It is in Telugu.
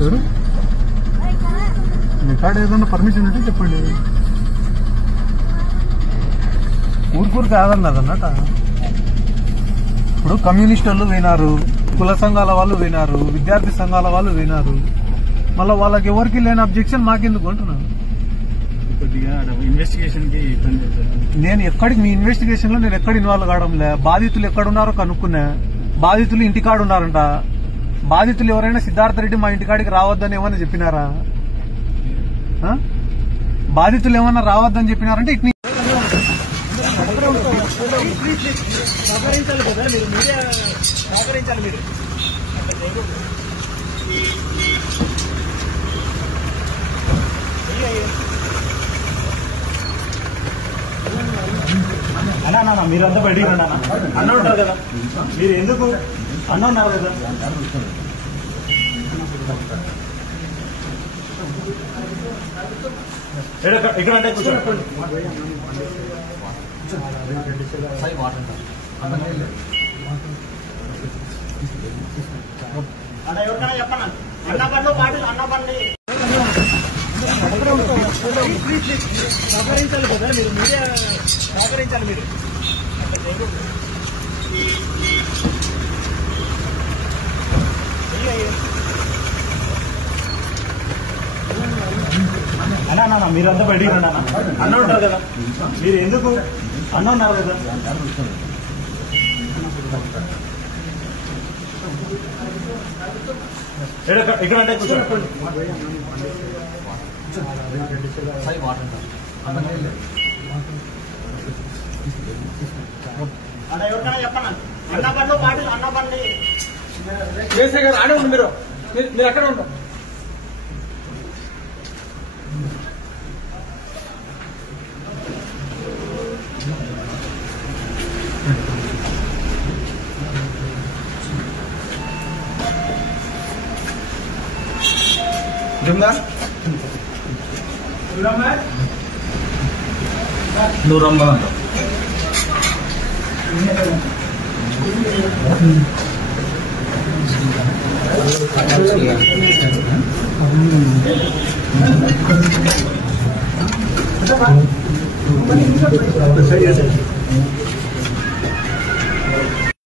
ఎవరు మీ కాడ ఏదన్నా పర్మిషన్ ఉంటే చెప్పండి. ఊరుకూరు కాదన్నదన్నట. ఇప్పుడు కమ్యూనిస్ట్ వాళ్ళు వినారు, కుల సంఘాల వాళ్ళు వినారు, విద్యార్థి సంఘాల వాళ్ళు వినారు. మళ్ళీ వాళ్ళకి ఎవరికి లేని అబ్జెక్షన్ మాకెందుకు అంటున్నాను. నేను ఎక్కడికి మీ ఇన్వెస్టిగేషన్ లో నేను ఎక్కడ ఇన్వాల్వ్ కావడం లే. బాధితులు ఎక్కడున్నారో కనుక్కున్నా. బాధితులు ఇంటికాడు ఉన్నారంట. బాధితులు ఎవరైనా సిద్ధార్థ రెడ్డి మా ఇంటికాడికి రావద్దని ఏమన్నా చెప్పినారా? బాధితులు ఏమన్నా రావద్దని చెప్పినారంటే ఇట్ని సహకరించాలి కదా మీరు, మీడియా సహకరించాలి. మీరు అన్నా మీరంతా బయటికి రండి అన్న ఉంటారు కదా. మీరు ఎందుకు అన్న ఉన్నారు కదా. ఇక్కడ అంటే కూర్చోండి. అన్న ఎవరికైనా చెప్పన్నా అన్న బండ్లు పాటలు అన్న బండి సహకరించాలి కదా మీరు, మీడియా సహకరించాలి. మీరు అన్నా మీరంతా బయటికి రండి అన్న ఉంటారు కదా. మీరు ఎందుకు అన్న ఉన్నారు కదా. ఇక్కడ అంటే కూర్చోండి. అన్న ఎవరికైనా చెప్పన్నా అన్న బండ్లు పాటలు అన్న బండి ఆడే ఉండి మీరు ఎక్కడ ఉంటారు. నూరంబ సరే